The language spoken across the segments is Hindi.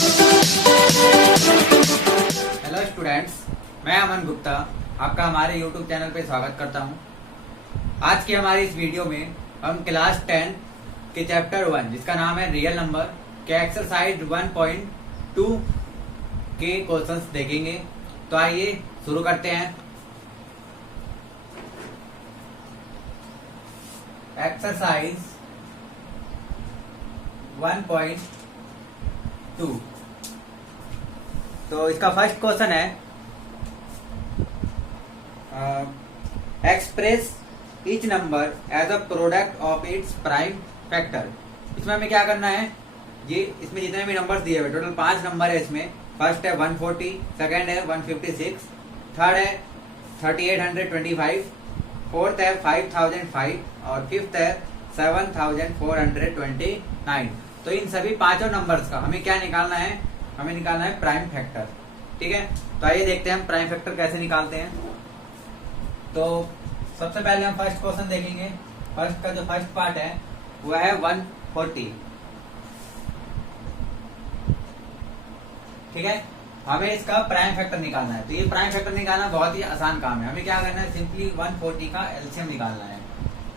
हेलो स्टूडेंट्स, मैं अमन गुप्ता आपका हमारे यूट्यूब चैनल पे स्वागत करता हूं। आज की हमारी इस वीडियो में हम क्लास 10 के चैप्टर 1 जिसका नाम है रियल नंबर के एक्सरसाइज 1.2 के क्वेश्चंस देखेंगे। तो आइए शुरू करते हैं। एक्सरसाइज 1.2। तो इसका फर्स्ट क्वेश्चन है express each number as a product of its prime factor. इसमें हमें क्या करना है, ये इसमें जितने भी नंबर्स दिए हुए टोटल 5 नंबर है। इसमें फर्स्ट है 140, सेकंड है 156, थर्ड है 3825, फोर्थ है 5005 और फिफ्थ है 7429। तो इन सभी पांचों नंबर्स का हमें क्या निकालना है, हमें निकालना है प्राइम फैक्टर। ठीक है, तो आइए देखते हैं हम प्राइम फैक्टर कैसे निकालते हैं। तो सबसे पहले हम फर्स्ट क्वेश्चन देखेंगे। फर्स्ट का जो फर्स्ट पार्ट है वो है 140। ठीक है, हमें इसका प्राइम फैक्टर निकालना है। तो ये प्राइम फैक्टर निकालना बहुत ही आसान काम है। हमें क्या करना है, सिंपली 140 का एलसीएम निकालना है,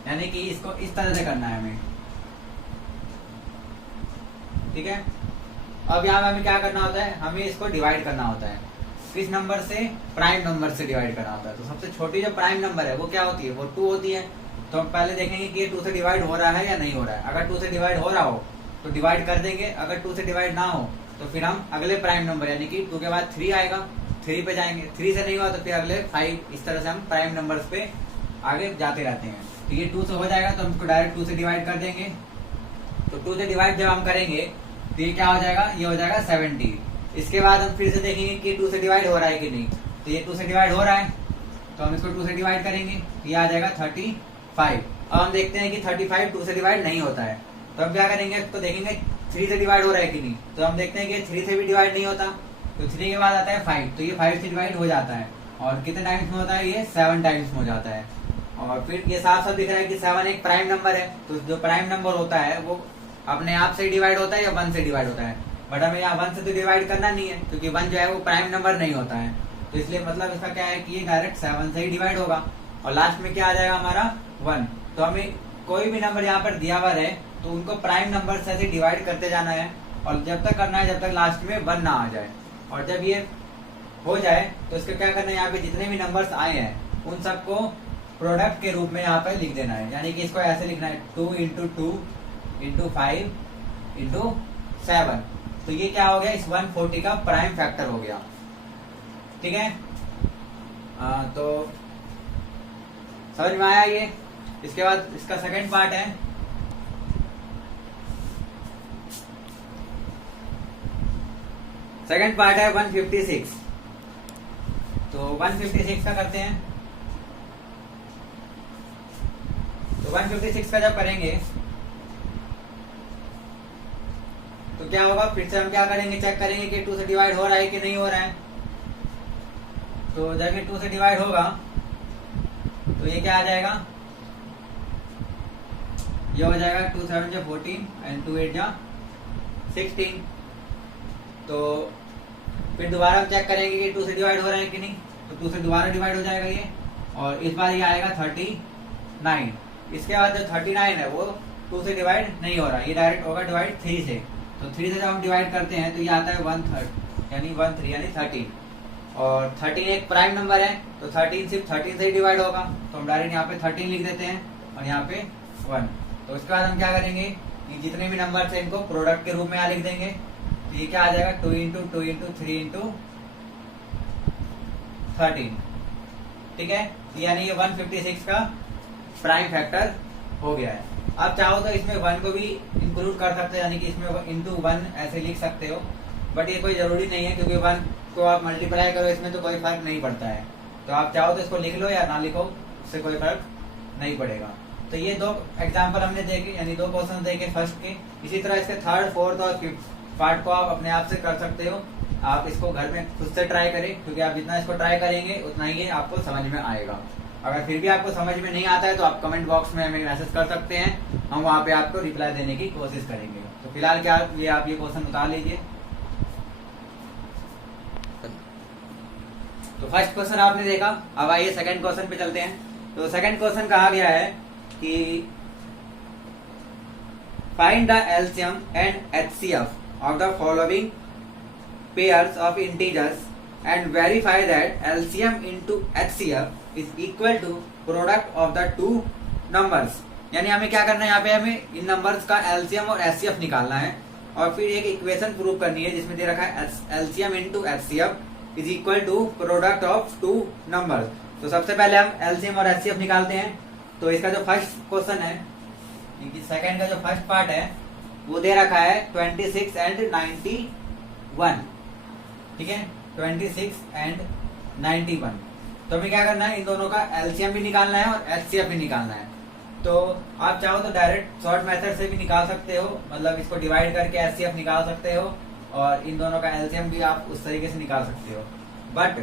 यानी कि इसको इस तरह से करना है हमें। ठीक है, अब यहाँ हमें क्या करना होता है, हमें इसको डिवाइड करना होता है। किस नंबर से, प्राइम नंबर से डिवाइड करना होता है। तो सबसे छोटी जो प्राइम नंबर है वो क्या होती है, वो 2 होती है। तो हम पहले देखेंगे कि ये 2 से डिवाइड हो रहा है या नहीं हो रहा है। अगर 2 से डिवाइड हो रहा हो तो डिवाइड कर देंगे, अगर 2 से डिवाइड ना हो तो फिर हम अगले प्राइम नंबर यानी कि 2 के बाद 3 आएगा, 3 पे जाएंगे। 3 से नहीं हुआ तो फिर अगले 5, इस तरह से हम प्राइम नंबर्स पे आगे जाते रहते हैं। तो ये 2 से हो जाएगा तो हम इसको डायरेक्ट 2 से डिवाइड कर देंगे। तो 2 से डिवाइड जब हम करेंगे तो ये क्या हो जाएगा, ये हो जाएगा 70। इसके बाद हम फिर से देखेंगे कि 2 से डिवाइड हो रहा है कि नहीं। तो ये 2 से डिवाइड हो रहा है तो हम इसको 2 से डिवाइड करेंगे, ये आ जाएगा 35। अब हम देखते हैं कि 35 2 से डिवाइड नहीं होता है। तो हम क्या करेंगे, तो देखेंगे 3 से डिवाइड हो रहा है कि नहीं। तो हम देखते हैं कि 3 से भी डिवाइड नहीं होता। तो 3 के बाद आता है 5, तो ये 5 से डिवाइड हो जाता है। और कितने टाइम्स में होता है, ये 7 टाइम्स में हो जाता है। और फिर ये साफ साफ दिख रहा है कि 7 एक प्राइम नंबर है। तो जो प्राइम नंबर होता है वो अपने आप से डिवाइड होता है या 1 से डिवाइड होता है। बट हमें यहाँ 1 से तो डिवाइड करना नहीं है, क्योंकि 1 जो है वो प्राइम नंबर नहीं होता है। तो इसलिए मतलब इसका क्या है कि ये डायरेक्ट 7 से ही डिवाइड होगा। और लास्ट में क्या आ जाएगा हमारा 1। तो हमें कोई भी नंबर यहाँ पर दिया हुआ है तो उनको प्राइम नंबर से ऐसे डिवाइड करते जाना है, और जब तक करना है जब तक लास्ट में 1 ना आ जाए। और जब ये हो जाए तो इसका क्या करना है, यहाँ पे जितने भी नंबर्स आए हैं उन सबको प्रोडक्ट के रूप में यहाँ पे लिख देना है। यानी कि इसको ऐसे लिखना है 2 इंटू 2 इंटू 5 इंटू 7। तो ये क्या हो गया, इस 140 का प्राइम फैक्टर हो गया। ठीक है, तो समझ में आया ये। इसके बाद इसका सेकंड पार्ट है सेकंड पार्ट है 156। तो 156 का करते हैं। तो 156 का जब करेंगे तो क्या होगा, फिर से हम क्या करेंगे, चेक करेंगे कि 2 से डिवाइड हो रहा है कि नहीं हो रहा है। तो जब ये 2 से डिवाइड होगा तो ये क्या आ जाएगा, ये हो जाएगा 2 7 जा 14 एंड 2 8 जा 16। तो फिर दोबारा हम चेक करेंगे कि 2 से डिवाइड हो रहा है कि नहीं। तो 2 से दोबारा डिवाइड हो जाएगा ये, और इस बार ये आएगा 39। इसके बाद जो 39 है वो 2 से डिवाइड नहीं हो रहा, ये डायरेक्ट होगा डिवाइड 3 से। तो 3 से जब हम डिवाइड करते हैं तो ये आता है 1/3 यानी 13 यानी 13। और 13 एक प्राइम नंबर है तो 13 सिर्फ 13 से ही डिवाइड होगा। तो हम डायरेक्ट यहाँ पे 13 लिख देते हैं और यहाँ पे 1। तो उसके बाद हम क्या करेंगे, कि जितने भी नंबर है इनको प्रोडक्ट के रूप में यहाँ लिख देंगे। तो ये क्या आ जाएगा 2 इंटू 2 इंटू 3 इंटू 13। ठीक है, यानी ये 156 का प्राइम फैक्टर हो गया है। आप चाहो तो इसमें 1 को भी इंक्लूड कर सकते हो, यानी कि इसमें इंटू 1 ऐसे लिख सकते हो। बट ये कोई जरूरी नहीं है, क्योंकि 1 को आप मल्टीप्लाई करो इसमें तो कोई फर्क नहीं पड़ता है। तो आप चाहो तो इसको लिख लो या ना लिखो, उससे कोई फर्क नहीं पड़ेगा। तो ये 2 एग्जाम्पल हमने देखे, यानी 2 क्वेश्चन देखे फर्स्ट के। इसी तरह इसके थर्ड, फोर्थ और फिफ्थ पार्ट को आप अपने आप से कर सकते हो। आप इसको घर में खुद से ट्राई करें, क्योंकि आप जितना इसको ट्राई करेंगे उतना ही आपको समझ में आएगा। अगर फिर भी आपको समझ में नहीं आता है तो आप कमेंट बॉक्स में हमें मैसेज कर सकते हैं, हम वहाँ पे आपको रिप्लाई देने की कोशिश करेंगे। तो फिलहाल क्या ये आप ये क्वेश्चन उतार लीजिए। तो फर्स्ट क्वेश्चन आपने देखा, अब आइए सेकंड क्वेश्चन पे चलते हैं। तो सेकंड क्वेश्चन कहा गया है कि find the LCM and HCF of the following pairs of integers and verify that LCM into HCF is equal to product of the two numbers. यानी हमें क्या करना है, यहाँ पे हमें इन नंबर्स का एलसीएम और एचसीएफ निकालना है और फिर एक इक्वेशन प्रूव करनी है जिसमें दे रखा है LCM into HCF is equal to product of two numbers. तो सबसे पहले हम एलसीएम और एचसीएफ निकालते हैं। तो इसका जो फर्स्ट क्वेश्चन है, सेकंड का जो फर्स्ट पार्ट है वो दे रखा है 26 एंड 91, ठीक है, 26 एंड 91। तो हमें क्या करना है, इन दोनों का एलसीएम भी निकालना है और एचसीएफ भी निकालना है। तो आप चाहो तो डायरेक्ट शॉर्ट मेथड से भी निकाल सकते हो, मतलब इसको डिवाइड करके एचसीएफ निकाल सकते हो और इन दोनों का एलसीएम भी आप उस तरीके से निकाल सकते हो। बट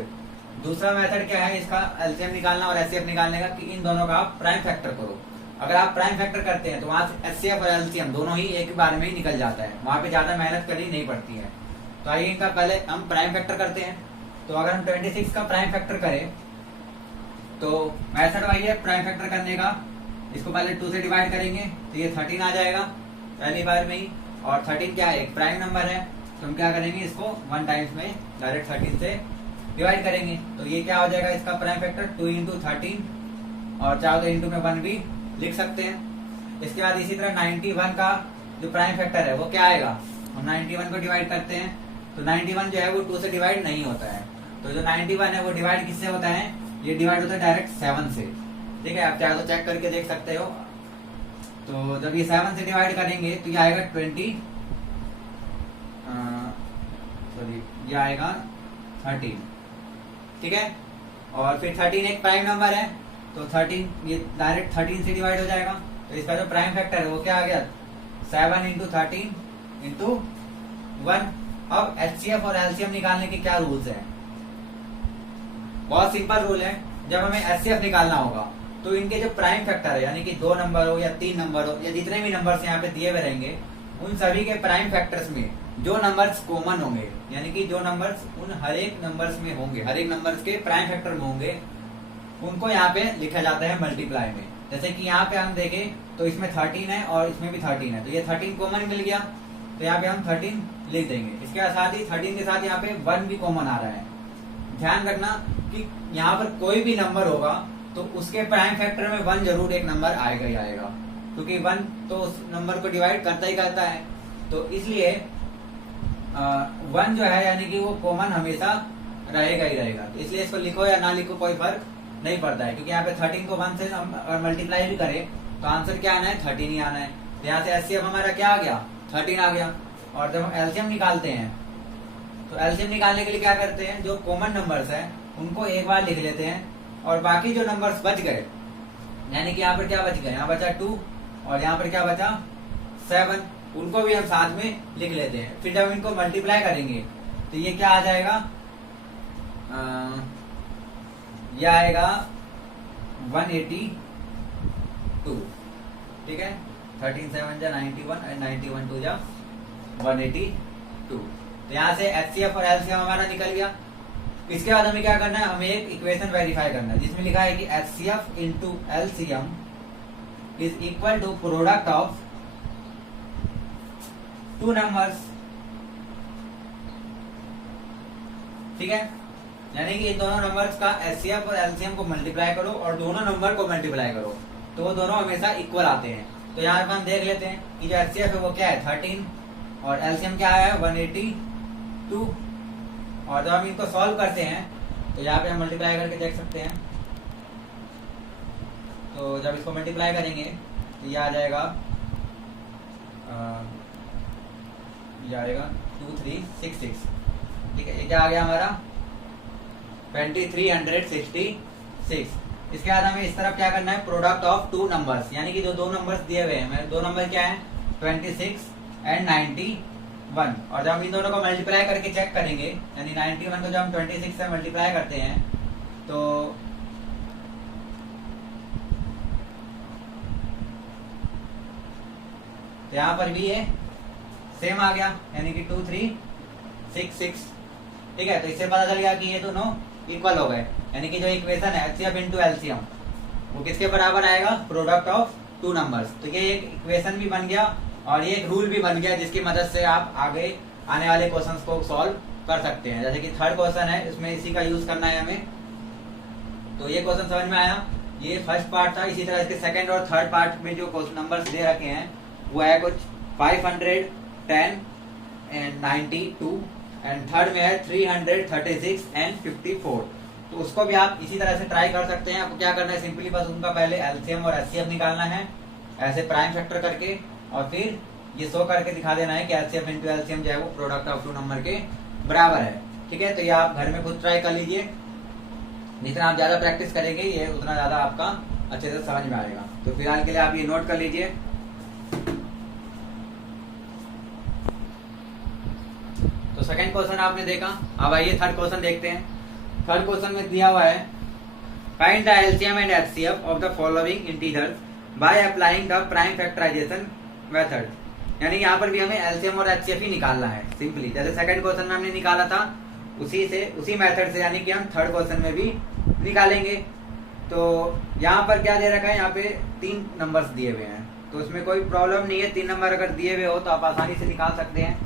दूसरा मेथड क्या है इसका एलसीएम निकालना और एचसीएफ निकालने का, कि इन दोनों का आप प्राइम फैक्टर करो। अगर आप प्राइम फैक्टर करते हैं तो वहां से एचसीएफ और एलसीएम दोनों ही एक बार में ही निकल जाता है, वहां पे ज्यादा मेहनत करनी नहीं पड़ती है। तो आइए इनका पहले हम प्राइम फैक्टर करते हैं। तो अगर हम 26 का प्राइम फैक्टर करें तो मेथड वही है प्राइम फैक्टर करने का। इसको पहले 2 से डिवाइड करेंगे तो ये 13 आ जाएगा पहली बार में ही, और 13 क्या है, एक प्राइम नंबर है। तो हम क्या करेंगे, इसको 1 टाइम्स में डायरेक्ट 13 से डिवाइड करेंगे। तो ये क्या हो जाएगा इसका प्राइम फैक्टर 2 इंटू 13, और चाहो तो इंटू में 1 भी लिख सकते हैं। इसके बाद इसी तरह 91 का जो प्राइम फैक्टर है वो क्या आएगा, हम 91 को डिवाइड करते हैं तो 91 जो है वो 2 से डिवाइड नहीं होता है। तो जो 91 है वो डिवाइड किससे होता है, ये डिवाइड होता है डायरेक्ट 7 से, ठीक है। आप चाहे तो चेक करके देख सकते हो। तो जब ये 7 से डिवाइड करेंगे तो ये आएगा 20, सॉरी ये आएगा 13, ठीक है। और फिर 13 एक प्राइम नंबर है तो 13 ये डायरेक्ट 13 से डिवाइड हो जाएगा। तो इसका जो प्राइम फैक्टर है वो क्या आ गया, 7 इंटू 13 इंटू 1। अब एचसीएफ और एलसीएम निकालने के क्या रूल्स हैं, बहुत सिंपल रूल है। जब हमें एचसीएफ निकालना होगा तो इनके जो प्राइम फैक्टर है, यानी कि 2 नंबर हो या 3 नंबर हो या जितने भी नंबर्स यहाँ पे दिए हुए रहेंगे, उन सभी के प्राइम फैक्टर्स में जो नंबर्स कॉमन होंगे, यानी कि जो नंबर्स उन हर एक नंबर्स में होंगे, हर एक नंबर्स के प्राइम फैक्टर में होंगे, उनको यहाँ पे लिखा जाता है मल्टीप्लाई में। जैसे कि यहाँ पे हम देखें तो इसमें 13 है और इसमें भी 13 है, तो ये 13 कॉमन मिल गया, तो यहाँ पे हम 13 लिख देंगे। इसके साथ ही 13 के साथ यहाँ पे 1 भी कॉमन आ रहा है। ध्यान रखना कि यहाँ पर कोई भी नंबर होगा तो उसके प्राइम फैक्टर में 1 जरूर एक नंबर आएगा ही आएगा, क्योंकि 1 तो उस नंबर को डिवाइड करता ही करता है। तो इसलिए 1 जो है यानी कि वो कॉमन हमेशा रहेगा ही रहेगा। तो इसलिए इसको लिखो या ना लिखो कोई फर्क नहीं पड़ता है, क्योंकि यहाँ पे 13 को 1 से हम अगर मल्टीप्लाई भी करें तो आंसर क्या आना है, 13 ही आना है। तो यहाँ से एचसीएफ हमारा क्या आ गया, 13 आ गया। और जब हम एलसीएम निकालते हैं तो एलसीएम निकालने के लिए क्या करते हैं, जो कॉमन नंबर्स है उनको एक बार लिख लेते हैं और बाकी जो नंबर्स बच गए, यानी कि यहाँ पर क्या बच गए, यहाँ बचा 2 और यहाँ पर क्या बचा 7, उनको भी हम साथ में लिख लेते हैं। फिर जब इनको मल्टीप्लाई करेंगे तो ये क्या आ जाएगा, ये आएगा 182, ठीक है। 13 7 जा 91 एंड 91 2 जा 182। तो यहाँ से एचसीएफ और एलसीएम हमारा निकल गया। इसके बाद हमें क्या करना है, हमें एक इक्वेशन वेरीफाई करना है जिसमें लिखा है कि HCF into LCM is equal to product of 2 numbers, ठीक है। यानी कि इन दोनों नंबर्स का एचसीएफ और एलसीएम को मल्टीप्लाई करो और दोनों नंबर को मल्टीप्लाई करो तो वो दोनों हमेशा इक्वल आते हैं। तो यहाँ पर हम देख लेते हैं कि जो एचसीएफ है वो क्या है 13 और एलसीएम क्या है 182। और जब हम इनको सॉल्व करते हैं तो यहाँ पे हम मल्टीप्लाई करके देख सकते हैं। तो जब इसको मल्टीप्लाई करेंगे तो ये आ जाएगा 2366, ठीक है। ये क्या आ गया हमारा 2366। इसके बाद हमें इस तरफ क्या करना है, प्रोडक्ट ऑफ 2 नंबर्स, यानी कि जो 2 नंबर्स दिए हुए हैं, 2 नंबर क्या है 26 एंड 91। और जब हम इन दोनों को मल्टीप्लाई करके चेक करेंगे, यानी 91 को जब हम 26 से मल्टीप्लाई करते हैं तो यहाँ पर भी ये सेम आ गया, यानी कि 2366, ठीक है। तो इससे पता चल गया कि ये दोनों इक्वल हो गए, यानी कि जो इक्वेशन है एचसीएफ इंटू एलसीएम वो किसके बराबर आएगा, प्रोडक्ट ऑफ टू नंबर्स। तो ये एक इक्वेशन भी बन गया और ये एक रूल भी बन गया जिसकी मदद से आप आगे आने वाले क्वेश्चंस को सॉल्व कर सकते हैं। जैसे कि थर्ड क्वेश्चन है, इसमें इसी का यूज करना है हमें। तो ये क्वेश्चन समझ में आया, ये फर्स्ट पार्ट था। इसी तरह इसके सेकंड और थर्ड पार्ट में जो क्वेश्चन नंबर्स दे रखे हैं वो है कुछ 510 एंड 92 एंड थर्ड में है 336 एंड 54। तो उसको भी आप इसी तरह से ट्राई कर सकते हैं। आपको क्या करना है, सिंपली बस उनका पहले एलसीएम और एचसीएफ निकालना है ऐसे प्राइम फैक्टर करके, और फिर ये शो करके दिखा देना है कि एचसीएफ इंटू एलसीएम जो है वो प्रोडक्ट ऑफ टू नंबर के बराबर है। ठीक है, तो ये आप घर में खुद ट्राई कर लीजिए। जितना आप ज्यादा प्रैक्टिस करेंगे ये उतना ज्यादा आपका अच्छे से समझ में आएगा। तो फिलहाल के लिए आप ये नोट कर लीजिए। तो सेकंड क्वेश्चन आपने देखा, अब आइए थर्ड क्वेश्चन देखते हैं। थर्ड क्वेश्चन में दिया हुआ है find the LCM and HCF of the following integers by applying the prime factorisation method. यानी यहाँ पर भी हमें एलसीएम और एचसीएफ ही निकालना है सिंपली, जैसे सेकंड क्वेश्चन में हमने निकाला था उसी मेथड से, यानी कि हम थर्ड क्वेश्चन में भी निकालेंगे। तो यहाँ पर क्या दे रखा है, यहाँ पे 3 नंबर्स दिए हुए हैं, तो उसमें कोई प्रॉब्लम नहीं है। 3 नंबर अगर दिए हुए हो तो आप आसानी से निकाल सकते हैं।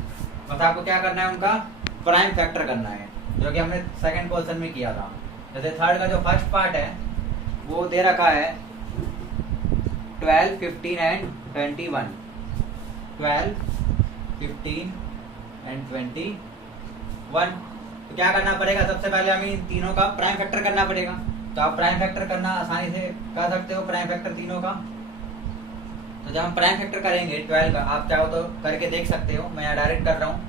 बस आपको क्या करना है, उनका प्राइम फैक्टर करना है, जो कि हमने सेकंड क्वेश्चन में किया था। जैसे थर्ड का जो फर्स्ट पार्ट है वो दे रखा है 12, 15 एंड 21। 12, 15 एंड 21। तो क्या करना पड़ेगा, सबसे पहले हमें इन तीनों का प्राइम फैक्टर करना पड़ेगा। तो आप प्राइम फैक्टर करना आसानी से कर सकते हो, प्राइम फैक्टर तीनों का। तो जब हम प्राइम फैक्टर करेंगे 12 का, आप चाहो तो करके देख सकते हो, मैं यहाँ डायरेक्ट कर रहा हूँ।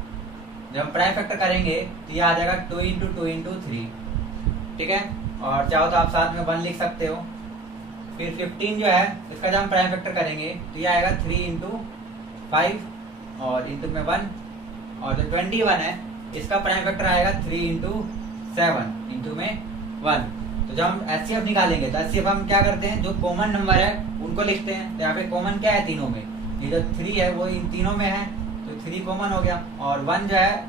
जब हम प्राइम फैक्टर करेंगे तो ये आ जाएगा 2 इंटू 2 इंटू 3। ठीक है, और चाहो तो आप साथ में 1 लिख सकते हो। फिर 15 जो है इसका जब हम प्राइम फैक्टर करेंगे तो ये आएगा 3 इंटू 5 और इंटू में 1। और जो 21 है इसका प्राइम फैक्टर आएगा 3 इंटू 7 इंटू में 1। तो जब हम एचसीएफ निकालेंगे तो एचसीएफ हम क्या करते हैं, जो कॉमन नंबर है उनको लिखते हैं। तो यहाँ पे कॉमन क्या है तीनों में, ये जो 3 है वो इन तीनों में है, तो 3 कॉमन हो गया। और 1 जो है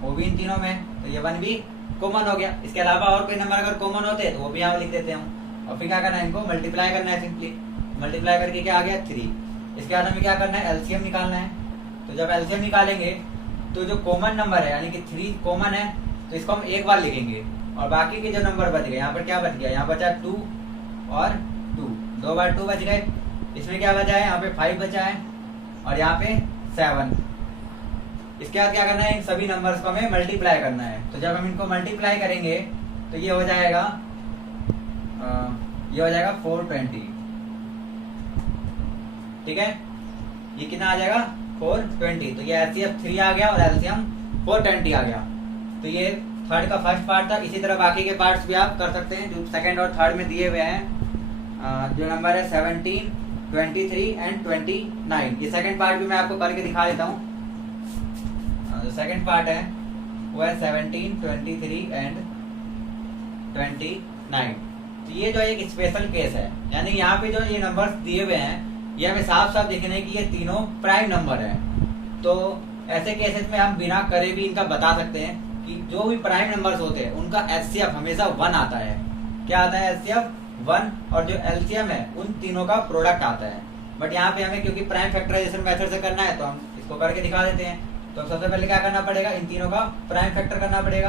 वो भी इन तीनों में है, तो ये 1 भी कॉमन हो गया। इसके अलावा और कोई नंबर अगर कॉमन होते हैं तो वो भी यहाँ लिख देते हैं हम। और फिर क्या करना है, इनको मल्टीप्लाई करना है सिंपली। मल्टीप्लाई करके क्या आ गया 3। इसके बाद हमें क्या करना है, एलसीएम निकालना है। तो जब एलसीएम निकालेंगे तो जो कॉमन नंबर है यानी कि 3 कॉमन है, तो इसको हम एक बार लिखेंगे। और बाकी के जो नंबर बच गए, यहाँ पर क्या बच गया, यहाँ बचा 2 और 2, 2 बार 2 बच गए। इसमें क्या बचा है, यहाँ पे 5 बचा है और यहाँ पे 7। इसके बाद क्या करना है, इन सभी नंबर्स को हमें मल्टीप्लाई करना है। तो जब हम इनको मल्टीप्लाई करेंगे तो ये हो जाएगा 420। ठीक है, ये कितना आ जाएगा 420। तो ये एचसीएफ 3 आ गया और एलसीएम 420 आ गया। तो ये थर्ड का फर्स्ट पार्ट था। इसी तरह बाकी के पार्ट्स भी आप कर सकते हैं जो सेकंड और थर्ड में दिए हुए हैं। जो नंबर है 17, 23 एंड 29, ये सेकंड पार्ट भी मैं आपको करके दिखा देता हूँ। जो सेकंड पार्ट है वो है 17, 23 एंड 29। तो ये जो एक स्पेशल केस है, यानी यहाँ पे जो ये नंबर्स दिए हुए हैं ये हमें साफ साफ दिखने की ये तीनों प्राइम नंबर है। तो ऐसे केसेस में हम बिना करे भी इनका बता सकते हैं कि जो भी प्राइम नंबर्स होते हैं उनका एचसीएफ हमेशा 1 आता है। क्या आता है, एचसीएफ 1, और जो एलसीएम है उन तीनों का प्रोडक्ट आता है। बट यहाँ पे हमें क्योंकि प्राइम फैक्टराइजेशन मेथड से करना है तो हम इसको करके दिखा देते हैं। तो सबसे पहले क्या करना पड़ेगा, इन तीनों का प्राइम फैक्टर करना पड़ेगा।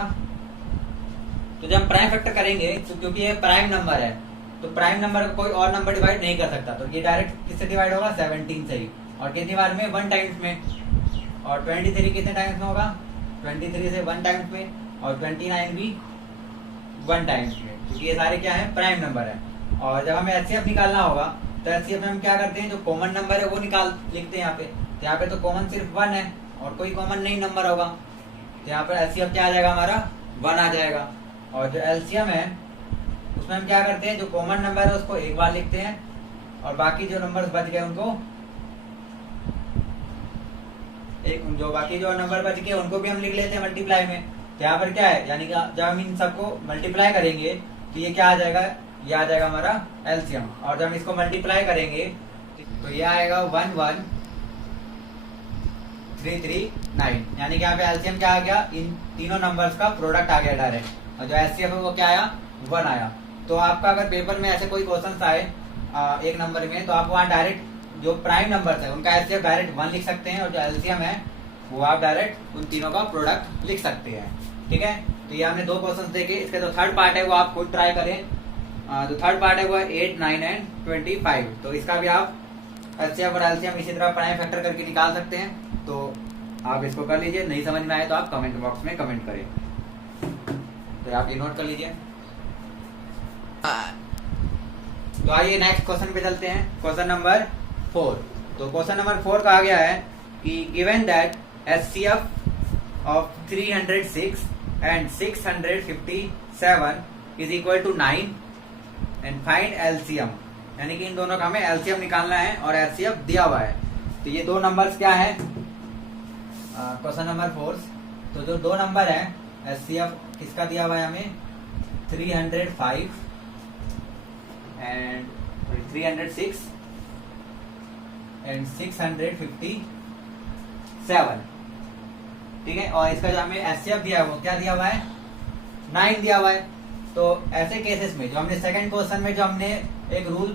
तो जब हम प्राइम फैक्टर करेंगे तो क्योंकि ये प्राइम नंबर है तो प्राइम नंबर को कोई और नंबर डिवाइड नहीं कर सकता, तो ये डायरेक्ट किससे डिवाइड होगा, 17 से ही। और कितनी बार में, 1 टाइम्स में। और 23 कितने टाइम्स में होगा, 23 से 1 टाइम्स में। और 29 भी 1 टाइम्स में, क्योंकि ये सारे क्या है, प्राइम नंबर है। और जब हमें एचसीएफ निकालना होगा तो एचसीएफ में हम क्या करते हैं, जो कॉमन नंबर है वो लिखते हैं यहाँ पे। तो यहाँ पे तो कॉमन सिर्फ 1 है और कोई कॉमन नहीं नंबर होगा, तो यहाँ पर एचसीएफ क्या आ जाएगा, हमारा 1 आ जाएगा। और जो एलसीएम है उसमें हम क्या करते हैं, जो कॉमन नंबर है उसको एक बार लिखते हैं और बाकी जो नंबर्स बच गए उनको जो बाकी जो नंबर बच गए उनको भी हम लिख लेते हैं मल्टीप्लाई में। तो यहाँ पर क्या है, यानी कि जब हम इन सबको मल्टीप्लाई करेंगे तो ये क्या आ जाएगा, ये आ जाएगा हमारा एलसीएम। और जब हम इसको मल्टीप्लाई करेंगे तो ये आएगा 11339, यानी कि यहाँ पे एलसीएम क्या आ गया, इन तीनों नंबर्स का प्रोडक्ट आ गया डायरेक्ट। और जो एचसीएफ है वो क्या आया, 1 आया। तो आपका अगर पेपर में ऐसे कोई क्वेश्चन आए एक नंबर में, तो आप वहाँ डायरेक्ट जो प्राइम नंबर है उनका एचसीएफ डायरेक्ट 1 लिख सकते हैं, और जो एलसीएम है वो आप डायरेक्ट उन तीनों का प्रोडक्ट लिख सकते हैं। ठीक है, तो ये हमने 2 क्वेश्चन देखे। इसका जो थर्ड पार्ट है वो आप खुद ट्राई करें। जो थर्ड पार्ट है वो 8, 9 एंड 25। तो इसका भी आप एचसीएफ और एलसीएम इसी तरह प्राइम फैक्टर करके निकाल सकते हैं। तो आप इसको कर लीजिए, नहीं समझ में आए तो आप कमेंट बॉक्स में कमेंट करें। तो आप ये नोट कर लीजिए। तो आइए नेक्स्ट क्वेश्चन पे चलते हैं, क्वेश्चन नंबर 4। तो क्वेश्चन नंबर 4 कहा गया है कि given that HCF of 306 and 657 is equal to 9 and find LCM, यानी कि इन दोनों का हमें एलसीएम निकालना है और एचसीएफ दिया हुआ है। तो ये 2 नंबर्स क्या है, क्वेश्चन नंबर 4। तो जो 2 नंबर है एचसीएफ किसका दिया हुआ है हमें, 305 एंड 306 एंड 657। ठीक है, और इसका जो हमें एचसीएफ दिया है वो क्या दिया हुआ है, 9 दिया हुआ है। तो ऐसे केसेस में जो हमने सेकंड क्वेश्चन में जो हमने एक रूल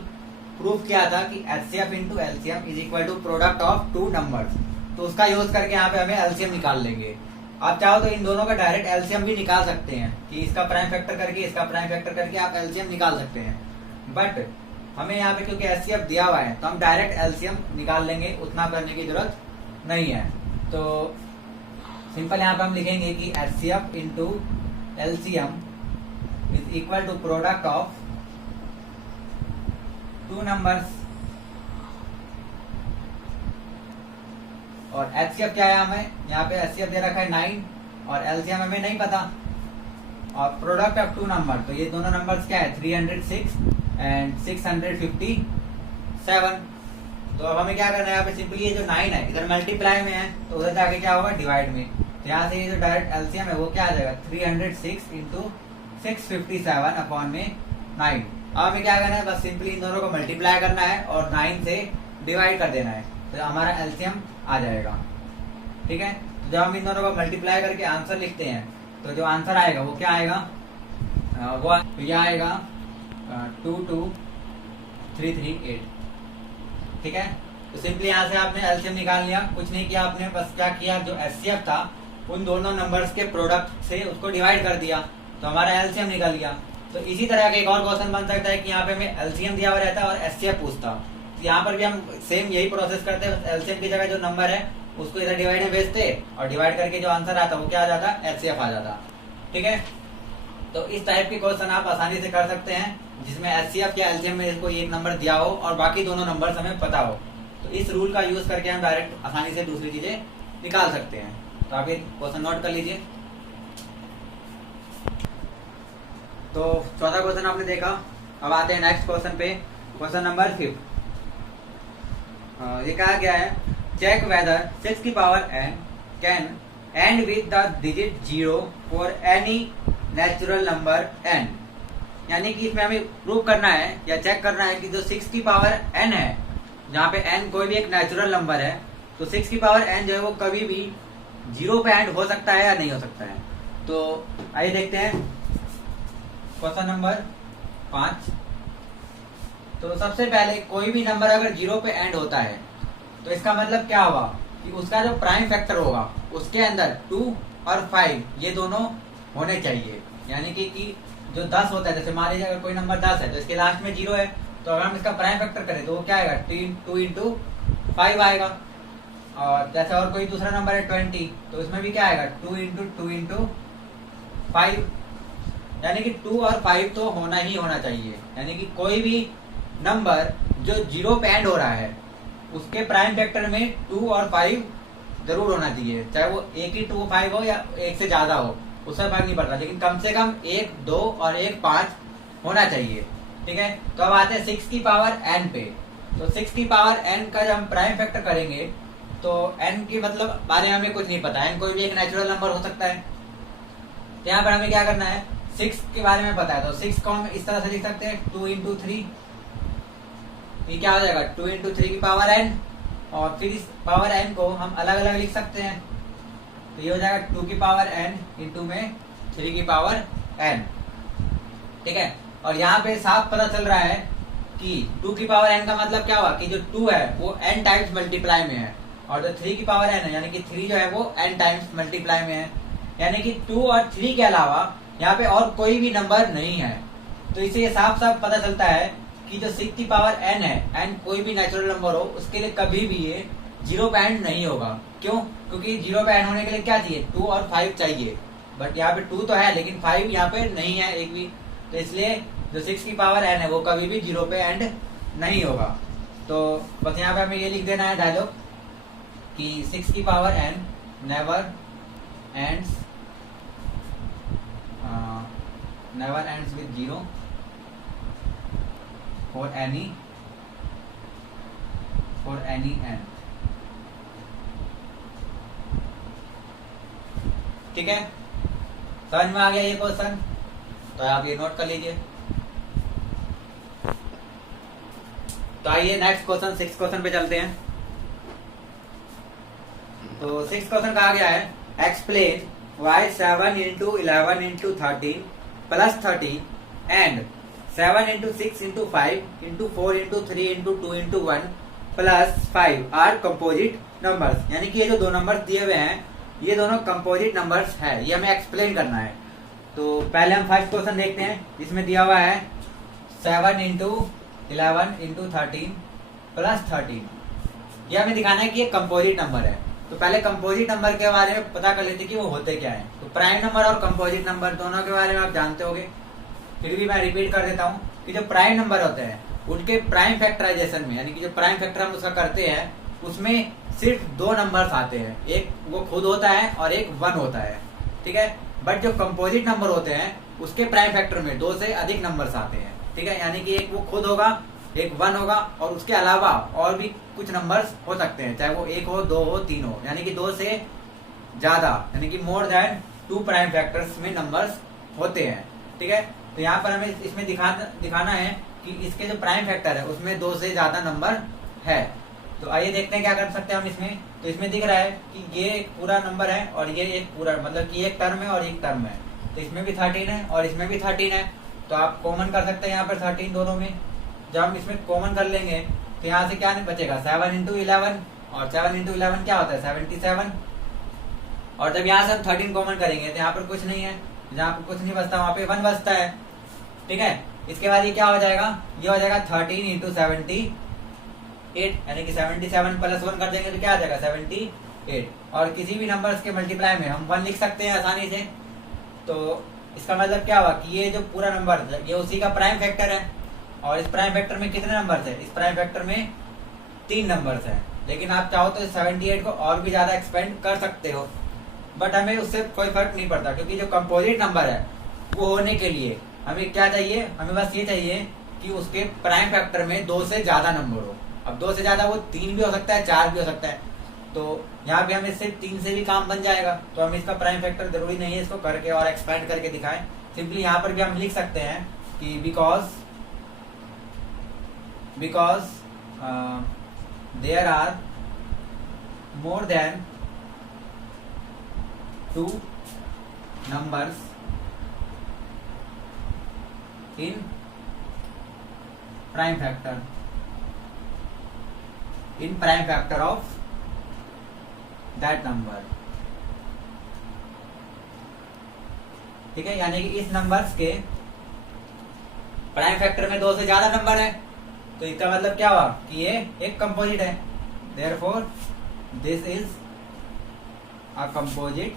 प्रूव किया था कि HCF into LCM is equal to product of 2 numbers, तो उसका यूज करके यहाँ पे हमें एलसीएम निकाल लेंगे। आप चाहो तो इन दोनों का डायरेक्ट एलसीएम भी निकाल सकते हैं कि इसका प्राइम फैक्टर करके इसका प्राइम फैक्टर करके आप एलसीएम निकाल सकते हैं। बट हमें यहाँ पे क्योंकि एचसीएफ दिया हुआ है तो हम डायरेक्ट एलसीएम निकाल लेंगे, उतना करने की जरूरत नहीं है। तो सिंपल यहाँ पे हम लिखेंगे कि HCF into LCM is equal to product of 2 numbers. और एचसीएफ क्या है, हमें यहाँ पे एचसीएफ दे रखा है 9 और एलसीएम हमें नहीं पता, और प्रोडक्ट ऑफ 2 नंबर, तो ये दोनों नंबर्स क्या है, 306 एंड 657। तो अब हमें क्या करना है, यहाँ पे सिंपली ये जो 9 है इधर मल्टीप्लाई में है, तो उधर जाके क्या होगा, डिवाइड में। तो यहाँ से ये जो डायरेक्ट एलसीएम है वो क्या आ जाएगा, 306 इंटू 657 अपॉन में 9। अब हमें क्या करना है, बस सिंपली इन दोनों को मल्टीप्लाई करना है और 9 से डिवाइड कर देना है, तो हमारा एलसीएम आ जाएगा। ठीक है, तो जब हम इन दोनों को मल्टीप्लाई करके आंसर लिखते हैं तो जो आंसर आएगा वो क्या आएगा, वो ये आएगा 22338। ठीक है, तो सिंपली यहाँ से आपने एलसीएम निकाल लिया, कुछ नहीं किया आपने, बस क्या किया, जो एचसीएफ था उन दोनों नंबर्स के प्रोडक्ट से उसको डिवाइड कर दिया, तो हमारा एलसीएम निकल गया। तो इसी तरह का एक और क्वेश्चन बन सकता है कि यहाँ पे हमें एलसीएम दिया हुआ रहता है और एचसीएफ पूछता, तो यहाँ पर भी हम सेम यही प्रोसेस करते हैं। एलसीएम की जगह जो नंबर है उसको इधर डिवाइड में भेजते और डिवाइड करके जो आंसर आता वो क्या आ जाता, एचसीएफ आ जाता। ठीक है, तो इस टाइप के क्वेश्चन आप आसानी से कर सकते हैं जिसमें एचसीएफ या एलसीएम में इसको एक नंबर दिया हो और बाकी दोनों नंबर हमें पता हो। तो इस रूल का यूज करके हम डायरेक्ट आसानी से दूसरी चीजें निकाल सकते हैं। तो आप ये क्वेश्चन नोट कर लीजिए। तो 14 क्वेश्चन आपने देखा, अब आते हैं नेक्स्ट क्वेश्चन पे, क्वेश्चन नंबर 5। ये कहा गया है, चेक वेदर 6 की power n can and with the digit 0 for any natural number n। यानी कि इसमें हमें प्रूव करना है या चेक करना है कि जो 6 की पावर n है, जहाँ पे n कोई भी एक नेचुरल नंबर है, तो 6 की पावर n जो है वो कभी भी 0 पे एंड हो सकता है या नहीं हो सकता है। तो आइए देखते हैं क्वेश्चन नंबर 5। तो सबसे पहले कोई भी नंबर अगर 0 पे एंड होता है तो इसका मतलब क्या हुआ कि उसका जो प्राइम फैक्टर होगा उसके अंदर 2 और 5 ये दोनों होने चाहिए। यानी कि जो 10 होता है, जैसे मान लीजिए अगर कोई नंबर 10 है तो इसके लास्ट में 0 है, तो अगर हम इसका प्राइम फैक्टर करें तो वो क्या आएगा, 2 इंटू 5 आएगा। और जैसे और कोई दूसरा नंबर है 20, तो इसमें भी क्या आएगा, 2 इंटू 5। यानी कि 2 और 5 तो होना ही होना चाहिए। यानी कि कोई भी नंबर जो 0 पे एंड हो रहा है उसके प्राइम फैक्टर में 2 और 5 जरूर होना चाहिए, चाहे वो एक ही 2 5 हो या एक से ज्यादा हो, उससे फर्क नहीं पड़ता, लेकिन कम से कम 1 2 और 1 5 होना चाहिए। ठीक है, तो अब आते हैं 6 की पावर n पे। तो 6 की पावर n का जब हम प्राइम फैक्टर करेंगे तो n की मतलब बारे में हमें कुछ नहीं पता, n कोई भी एक नेचुरल नंबर हो सकता है। तो यहाँ पर हमें क्या करना है, 6 के बारे में पता है, तो 6 को हम इस तरह से लिख सकते हैं 2 इंटू 3। ये क्या हो जाएगा, 2 इंटू 3 की पावर n, और फिर इस पावर n को हम अलग अलग लिख सकते हैं। तो ये हो जाएगा 2 की पावर n इंटू में 3 की पावर n, ठीक है। और यहाँ पे साफ पता चल रहा है कि 2 की पावर n का मतलब क्या हुआ कि जो 2 है वो n टाइम्स मल्टीप्लाई में है, और जो 3 की पावर n है यानी कि 3 जो है वो n टाइम्स मल्टीप्लाई में है, यानी कि 2 और 3 के अलावा यहाँ पे और कोई भी नंबर नहीं है। तो इससे ये साफ साफ पता चलता है कि जो 6 की पावर n है, n कोई भी नेचुरल नंबर हो उसके लिए कभी भी ये 0 पे एंड नहीं होगा। क्यों? क्योंकि 0 पे एंड होने के लिए क्या चाहिए, 2 और 5 चाहिए, बट यहाँ पे 2 तो है लेकिन 5 यहाँ पे नहीं है एक भी, तो इसलिए जो 6 की पावर n है वो कभी भी 0 पे एंड नहीं होगा। तो बस यहाँ पे हमें ये लिख देना है डायलॉग कि 6 की power n never ends with 0 for any n, ठीक है। समझ में आ गया ये क्वेश्चन? तो आप ये नोट कर लीजिए। तो आइए नेक्स्ट क्वेश्चन 6 क्वेश्चन पे चलते हैं। तो 6 क्वेश्चन कहा गया है, explain why 7 into 11 into 13 plus 30 and 7 into 6 into 5 into 4 into 3 into 2 into 1 plus 5 are composite numbers, यानी कि ये जो दो नंबर्स दिए हुए हैं ये दोनों कंपोजिट नंबर्स है, ये हमें एक्सप्लेन करना है। तो पहले हम फर्स्ट क्वेश्चन देखते हैं, इसमें दिया हुआ है 7 into 11 into 13 plus 13, ये हमें दिखाना है कि ये कंपोजिट नंबर है। तो पहले कंपोजिट नंबर के बारे में पता कर लेते कि वो होते क्या है। तो प्राइम नंबर और कंपोजिट नंबर दोनों के बारे में आप जानते होंगे, फिर भी मैं रिपीट कर देता हूँ कि जो प्राइम नंबर होते हैं उनके प्राइम फैक्टराइजेशन में, यानी कि जो प्राइम फैक्टर हम उसका करते हैं उसमें सिर्फ दो नंबर्स आते हैं, एक वो खुद होता है और एक 1 होता है, ठीक है। बट जो कंपोजिट नंबर होते हैं उसके प्राइम फैक्टर में 2 से अधिक नंबर्स आते हैं, ठीक है। यानी कि एक वो खुद होगा, एक 1 होगा और उसके अलावा और भी कुछ नंबर्स हो सकते हैं, चाहे वो 1 हो, 2 हो, 3 हो, यानी कि 2 से ज्यादा, यानी कि मोर देन 2 प्राइम फैक्टर्स में नंबर्स होते हैं, ठीक है। तो यहाँ पर हमें इसमें दिखाना है कि इसके जो प्राइम फैक्टर है उसमें 2 से ज्यादा नंबर है। तो आइए देखते हैं क्या कर सकते हैं हम इसमें। तो इसमें दिख रहा है कि ये एक पूरा नंबर है और ये एक पूरा, मतलब कि एक टर्म है और एक टर्म है। तो इसमें भी 13 है और इसमें भी 13 है, तो आप कॉमन कर सकते हैं यहाँ पर 13 दोनों में। जब हम इसमें कॉमन कर लेंगे तो यहाँ से क्या नहीं बचेगा, 7 into 11, और 7 into 11 क्या होता है 77, और जब यहाँ से हम 13 कॉमन करेंगे तो यहाँ पर कुछ नहीं है, जहाँ पर कुछ नहीं बचता वहाँ पे 1 बचता है, ठीक है। इसके बाद ये क्या हो जाएगा, ये हो जाएगा 13 into 78, यानी कि 77 प्लस 1 कर देंगे तो क्या आ जाएगा 78। और किसी भी नंबर के मल्टीप्लाई में हम 1 लिख सकते हैं आसानी से। तो इसका मतलब क्या हुआ कि ये जो पूरा नंबर ये उसी का प्राइम फैक्टर है, और इस प्राइम फैक्टर में कितने नंबर्स है, इस प्राइम फैक्टर में 3 नंबर्स हैं। लेकिन आप चाहो तो 78 को और भी ज्यादा एक्सपेंड कर सकते हो, बट हमें उससे कोई फर्क नहीं पड़ता, क्योंकि जो कंपोजिट नंबर है वो होने के लिए हमें क्या चाहिए, हमें बस ये चाहिए कि उसके प्राइम फैक्टर में 2 से ज्यादा नंबर हो। अब 2 से ज्यादा वो 3 भी हो सकता है, 4 भी हो सकता है, तो यहाँ पे हमें सिर्फ 3 से भी काम बन जाएगा। तो हम इसका प्राइम फैक्टर जरूरी नहीं है इसको करके और एक्सपेंड करके दिखाएं, सिंपली यहाँ पर भी हम लिख सकते हैं कि because there are more than 2 numbers in prime factor of that number, ठीक है। यानी कि इस नंबर्स के प्राइम फैक्टर में 2 से ज्यादा नंबर है, तो इसका मतलब क्या हुआ कि ये एक कंपोजिट है, therefore this is a composite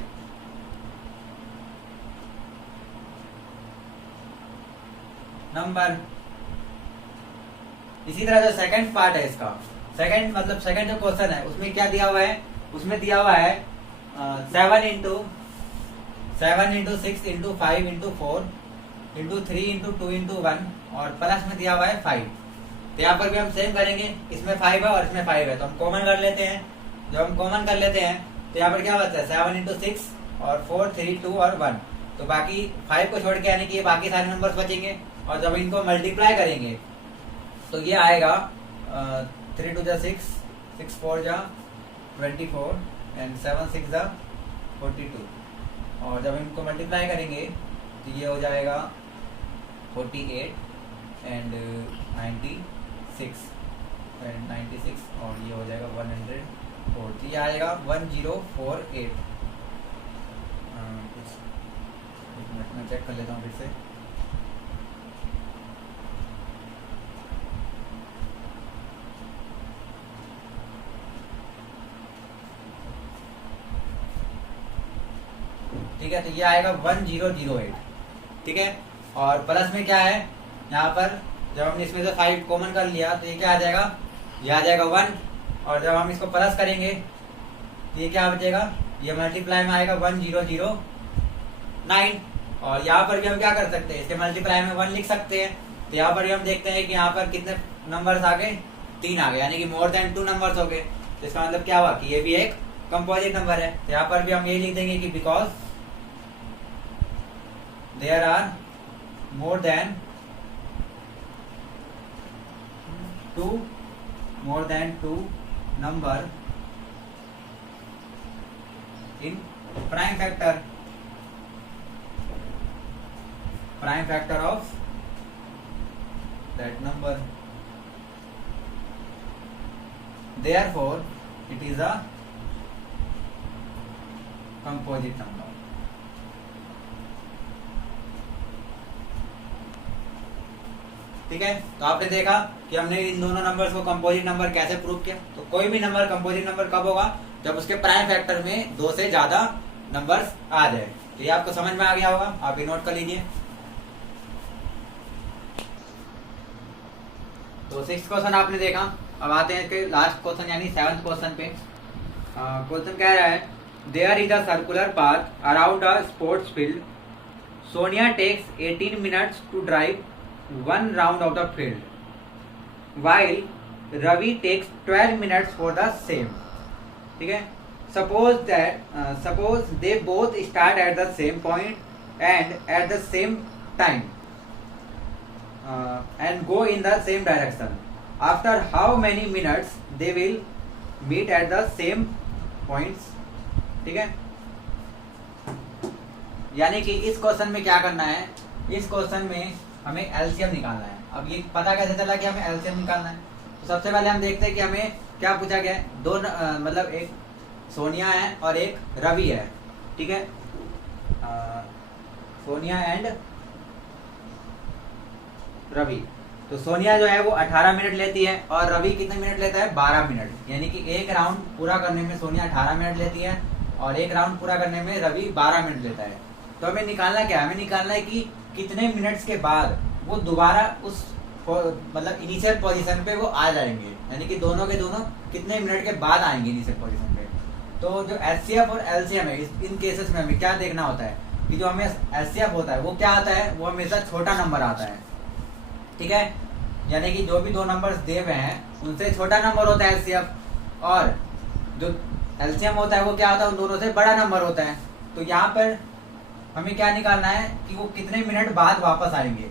number. इसी तरह जो सेकंड पार्ट है इसका, सेकंड मतलब सेकंड जो क्वेश्चन है उसमें क्या दिया हुआ है, उसमें दिया हुआ है 7 into 6 into 5 into 4 into 3 into 2 into 1, और प्लस में दिया हुआ है 5। तो यहाँ पर भी हम सेम करेंगे, इसमें 5 है और इसमें 5 है, तो हम कॉमन कर लेते हैं। जब हम कॉमन कर लेते हैं तो यहाँ पर क्या बचता है 7 into 6 और 4, 3, 2 और 1, तो बाकी 5 को छोड़ के यानी कि ये बाकी सारे नंबर्स बचेंगे। और जब इनको मल्टीप्लाई करेंगे तो ये आएगा 3 2 जा 6, 6 4 जा 24 एंड 7 6 जा 42, और जब इनको मल्टीप्लाई करेंगे तो ये हो जाएगा 48 एंड 96 और ये हो जाएगा 104, तो ये आएगा 1048। कुछ एक मिनट में चेक कर लेता हूँ फिर से। ठीक है, तो ये आएगा 1008। ठीक है, और प्लस में क्या है, यहाँ पर जब हमने इसमें से 5 कॉमन कर लिया तो ये क्या आ जाएगा, ये आ जाएगा 1, और जब हम इसको प्लस करेंगे तो ये क्या बचेगा, ये मल्टीप्लाई में आएगा 1009। और यहाँ पर भी हम क्या कर सकते हैं, इसके मल्टीप्लाई में 1 लिख सकते हैं। तो यहाँ पर भी हम देखते हैं कि यहाँ पर कितने नंबर्स आ गए, 3 आ गए, यानी कि मोर देन 2 नंबर्स हो गए। तो इसका मतलब क्या हुआ कि ये भी एक कंपोजिट नंबर है। तो यहाँ पर भी हम ये लिख देंगे कि because there are more than 2 number in prime factor of that number, therefore it is a composite number। ठीक है, तो आपने देखा कि हमने इन दोनों नंबर्स को कंपोजिट नंबर कैसे प्रूव किया। तो कोई भी नंबर कंपोजिट नंबर कब होगा, जब उसके प्राइम फैक्टर में 2 से ज्यादा नंबर्स आ जाए। तो ये आपको समझ में आ गया होगा, आप ये नोट कर लीजिए। तो 6th क्वेश्चन आपने देखा। अब आते हैं इसके लास्ट क्वेश्चन यानी 7th क्वेश्चन पे। क्वेश्चन कह रहा है, there is a circular path around a sports field, Sonia takes 18 minutes to drive 1 round of the field, while Ravi takes 12 minutes for the same। ठीक है, suppose they both start at the same point and at the same time and go in the same direction, after how many minutes they will meet at the same points। ठीक है, यानी कि इस क्वेश्चन में क्या करना है, इस क्वेश्चन में हमें एलसीएम निकालना है। अब ये पता कैसे चला कि हमें एलसीएम निकालना है, तो सबसे पहले हम देखते हैं कि हमें क्या पूछा गया है। मतलब एक सोनिया है और एक रवि है। ठीक है, सोनिया एंड रवि। तो सोनिया जो है वो 18 मिनट लेती है और रवि कितने मिनट लेता है, 12 मिनट। यानी कि एक राउंड पूरा करने में सोनिया 18 मिनट लेती है और एक राउंड पूरा करने में रवि 12 मिनट लेता है। तो हमें निकालना क्या है, हमें निकालना है कि कितने मिनट्स के बाद वो दोबारा उस मतलब इनिशियल पोजीशन पे वो आ जाएंगे, यानी कि दोनों के दोनों कितने मिनट के बाद आएंगे इनिशियल पोजीशन पे। तो जो एचसीएफ और एलसीएम है, इन केसेस में हमें क्या देखना होता है कि जो हमें एचसीएफ होता है वो क्या आता है, वो हमेशा छोटा नंबर आता है। ठीक है, यानी कि जो भी 2 नंबर्स दिए हुए हैं उनसे छोटा नंबर होता है एचसीएफ, और जो एलसीएम होता है वो क्या होता है, उन दोनों से बड़ा नंबर होता है। तो यहाँ पर हमें क्या निकालना है कि वो कितने मिनट बाद वापस आएंगे।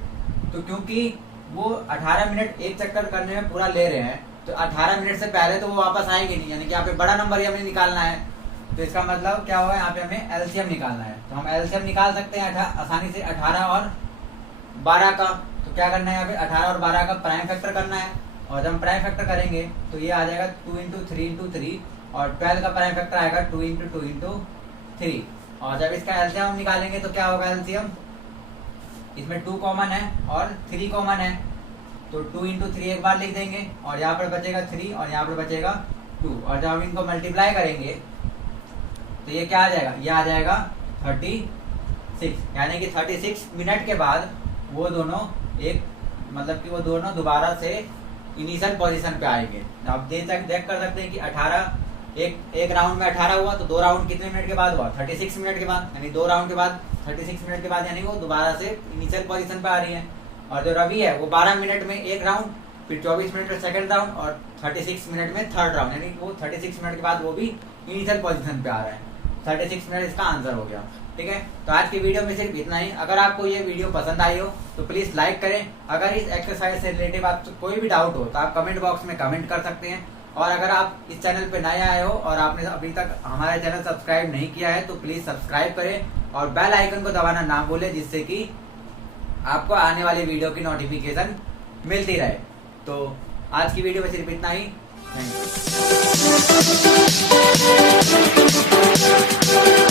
तो क्योंकि वो 18 मिनट एक चक्कर करने में पूरा ले रहे हैं, तो 18 मिनट से पहले तो वो वापस आएंगे नहीं, यानी कि यहाँ पे बड़ा नंबर ही हमें निकालना है। तो इसका मतलब क्या होगा, यहाँ पे हमें एलसीएम निकालना है। तो हम एलसीएम निकाल सकते हैं आसानी से 18 और 12 का। तो क्या करना है, यहाँ पे 18 और 12 का प्राइम फैक्टर करना है, और जब हम प्राइम फैक्टर करेंगे तो ये आ जाएगा 2 × 3 × 3, और 12 का प्राइम फैक्टर आएगा 2 × 2 × 3। और जब इसका एलसीएम हम निकालेंगे तो क्या होगा, एलसीएम इसमें 2 कॉमन है और 3 कॉमन है, तो 2 × 3 एक बार लिख देंगे, और यहाँ पर बचेगा 3 और यहाँ पर बचेगा 2। और जब हम इनको मल्टीप्लाई करेंगे तो ये क्या आ जाएगा, ये आ जाएगा 36, यानी कि 36 मिनट के बाद वो दोनों मतलब कि वो दोनों दोबारा से इनिशियल पोजीशन पे आएंगे। आप देख कर सकते हैं कि 18 एक राउंड में 18 हुआ, तो 2 राउंड कितने मिनट के बाद हुआ, 36 मिनट के बाद, यानी 2 राउंड के बाद 36 मिनट के बाद, यानी वो दोबारा से इनिशियल पोजीशन पे आ रही है। और जो रवि है वो 12 मिनट में एक राउंड, फिर 24 मिनट में सेकंड राउंड, और 36 मिनट में थर्ड राउंड, यानी वो 36 मिनट के बाद वो भी इनिशियल पोजीशन पे आ रहा है। 36 मिनट इसका आंसर हो गया। ठीक है, तो आज की वीडियो में सिर्फ इतना ही। अगर आपको ये वीडियो पसंद आई हो तो प्लीज लाइक करें। अगर इस एक्सरसाइज से रिलेटेड आपको कोई भी डाउट हो तो आप कमेंट बॉक्स में कमेंट कर सकते हैं। और अगर आप इस चैनल पे नए आए हो और आपने अभी तक हमारा चैनल सब्सक्राइब नहीं किया है तो प्लीज सब्सक्राइब करें और बेल आइकन को दबाना ना भूले, जिससे कि आपको आने वाली वीडियो की नोटिफिकेशन मिलती रहे। तो आज की वीडियो में सिर्फ इतना ही। Thank you.